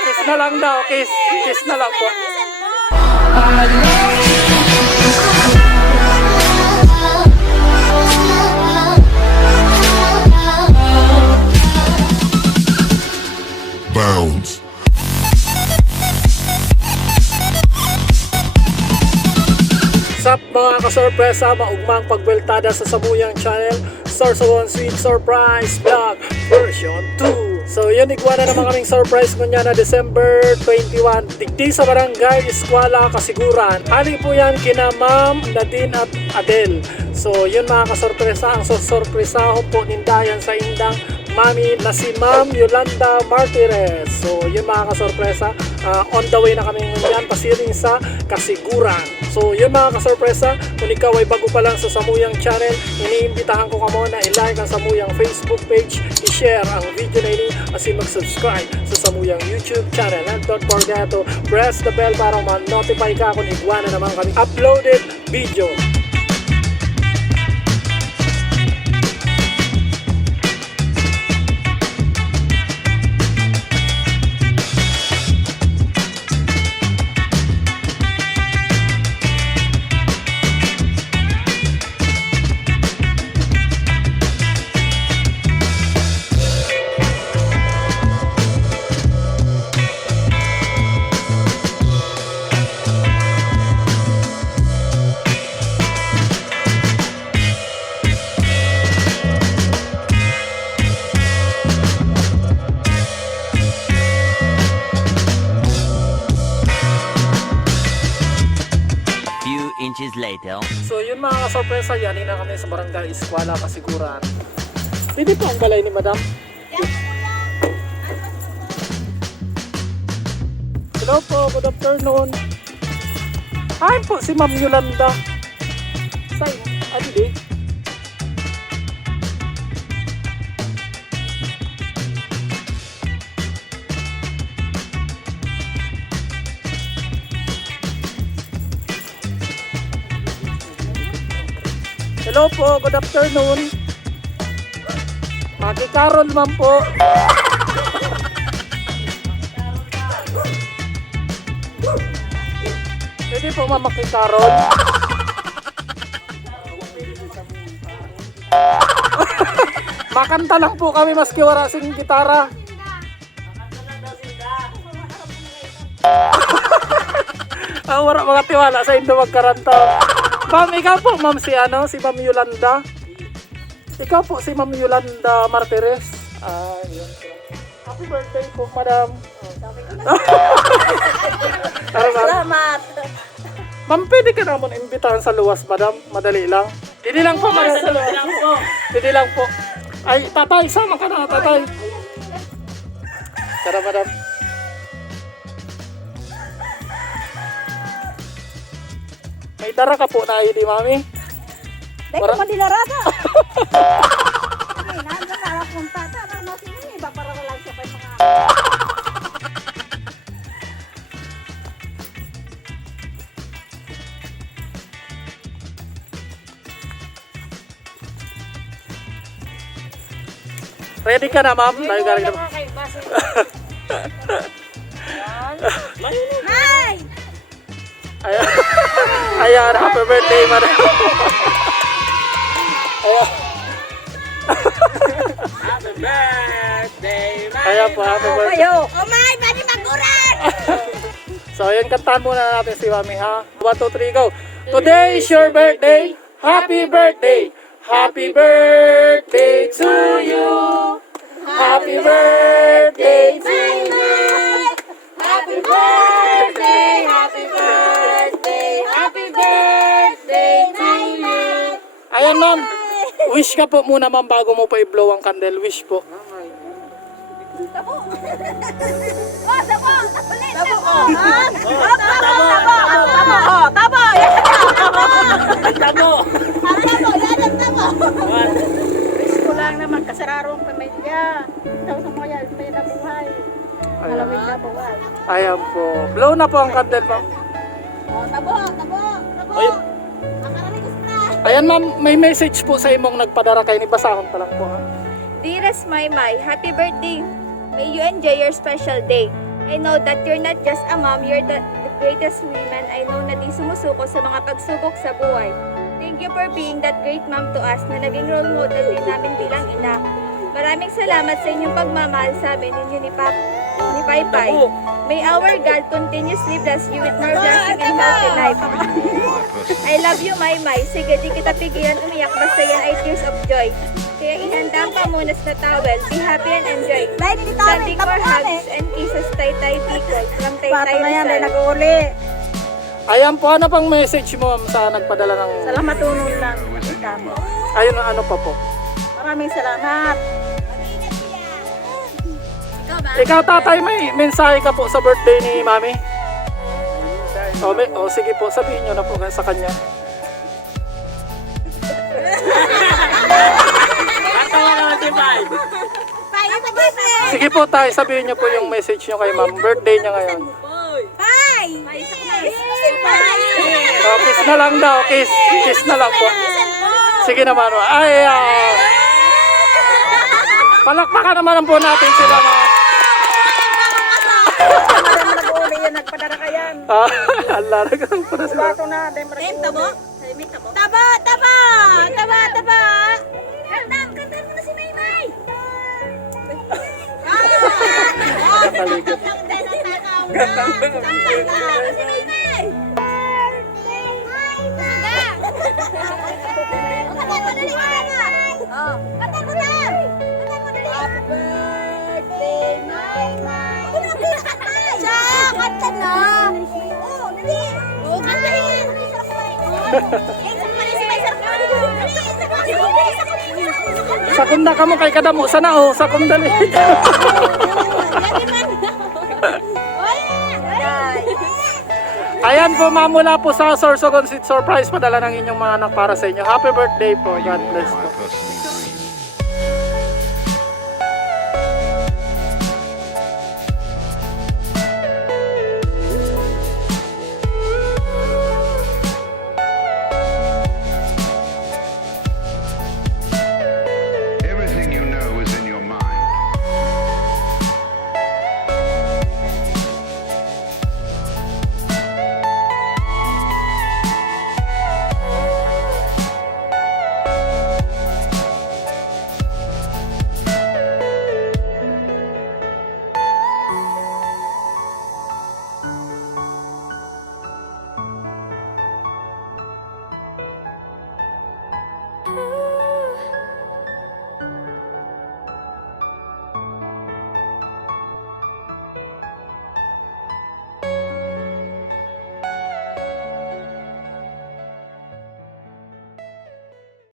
Kiss na lang daw. Kiss. Kiss na lang po. Bounce. Sup mga kasorpresa, maugmang pagbeltada sa Samuyang Channel, Source of One Sweet Surprise Vlog version 2. So yun, igwa na naman kaming surprise kunya na December 21. Digdi sa Barangay Eskwela, Kasiguran. Hali po yan kina Ma'am Nadine at Adele. So yun mga kasorpresa, ang sorpresahon po nindayan sa indang mami na si Ma'am Yolanda Martirez. So yun mga kasorpresa, on the way na kami ngayon pasiring sa Kasiguran. So yun mga kasorpresa, kung ikaw ay bago pa lang sa Samuyang Channel, iniimbitahan ko ka mo na i-like ang Samuyang Facebook page, i-share ang video na ini at mag-subscribe sa Samuyang YouTube channel. And don't forget to press the bell para ma-notify ka kung igwa na naman kami uploaded video. Inches later. So yun mga kasorpresa, yanin na kami sa Barangay Eskwela, Kasiguran. Hindi po ang balay ni Madam. Hello po, good afternoon. Hi po si Ma'am Yolanda. Say, di? Hello po, good afternoon. Maki-Carol man po. Pwede po Maki-Carol. Makanta lang po kami maski wala sing gitara. Wala mga tiwala sa Indo magkaranta. Ma'am, ikaw po, ma'am, si Ma'am Yolanda. Ikaw po, si Ma'am Yolanda Martirez. Yun. Happy birthday po, madam. Salamat. Ma'am, pwede ka naman imbitahan sa luwas, madam. Madali lang. Hindi lang po, madam. Hindi lang po. Ay, tatay, sama ka na, tatay. Tara, madam. May dara ka po na hindi, mami. Dahil ko madilarada. Ay, nanda na akong tata. Ano sino iba para lang siya pa yung mga... Ready ka na, ma'am? Tayo galing na. Hi! Ayan. Ayan, happy birthday, madam. Ayan. Happy birthday, Ayan po, happy birthday. Kayo! Oh my! Bani maguran! So, ayan, kantahan muna natin si mami, ha? 1, 2, 3, go! Today is your birthday! Happy birthday! Happy birthday to you! Happy birthday to you! Happy birthday! Happy birthday! Happy birthday to you! Ayan, ma'am. Wish ka po muna, ma'am, bago mo pa i-blow ang candle. Wish po. Tabo! Oh, tabo! Ulit! Tabo! Tabo! Tabo! Tabo! Tabo! Risko lang naman, kasararong pamilya. Ikaw sa mga yan, may nabuhay. Malamig na buhay. Ayan po. Blow na po ang candle, ma'am. Oh, tabo! Tabo! Tabo! Ay. Akararigos na! Ayan, ma'am. May message po sa imong nagpadara kay ni basahon pa lang po, ha? Dearest Maymay, happy birthday! May you enjoy your special day. I know that you're not just a mom, you're the greatest woman I know na di sumusuko sa mga pagsubok sa buhay. Thank you for being that great mom to us na naging role model din namin bilang ina. Maraming salamat sa inyong pagmamahal sa amin ninyo ni Pai Pai. May our God continuously bless you with more blessing and healthy life. I love you, Mai Mai. Sige, di kita pigilan umiyak basta yan ay tears of joy. Kaya ihanda ang pamunas na towel. Be happy and enjoy. Dahil dito Sending tapos for namin. hugs and kisses, Tay-Tay Bicol. From Pato Tay-Tay na yan, dahil Rizal. nag-uuli. Ayan po, ano pang message mo ma'am, sa nagpadala ng... Salamat tunong lang. Kamo. Ayun, ano pa po? Maraming salamat. Ikaw tatay, may mensahe ka po sa birthday ni mami? Sige po, sabihin nyo na po sa kanya. Natawa naman si Pai. Sige po tay, sabihin nyo po yung message nyo kay ma'am. Birthday niya ngayon. Kiss na lang daw, kiss. Kiss na lang po. Sige naman. Ay, palakpakan naman po natin sila mga. Maraming nag-uuli yan, nagpadara ka yan. Alara ka lang para sa... Pato na, dahil maraming uuli. Taba! Taba! Taba! Taba! Kantam! Kantam mo na si Maymay! Talikod. Sakunda ka mo kay kadamo sana sakum dali. Ayan po ma'am, mula po sa Sorsogon Seed Surprise, padala ng inyong mga anak para sa inyo. Happy birthday po. God bless po.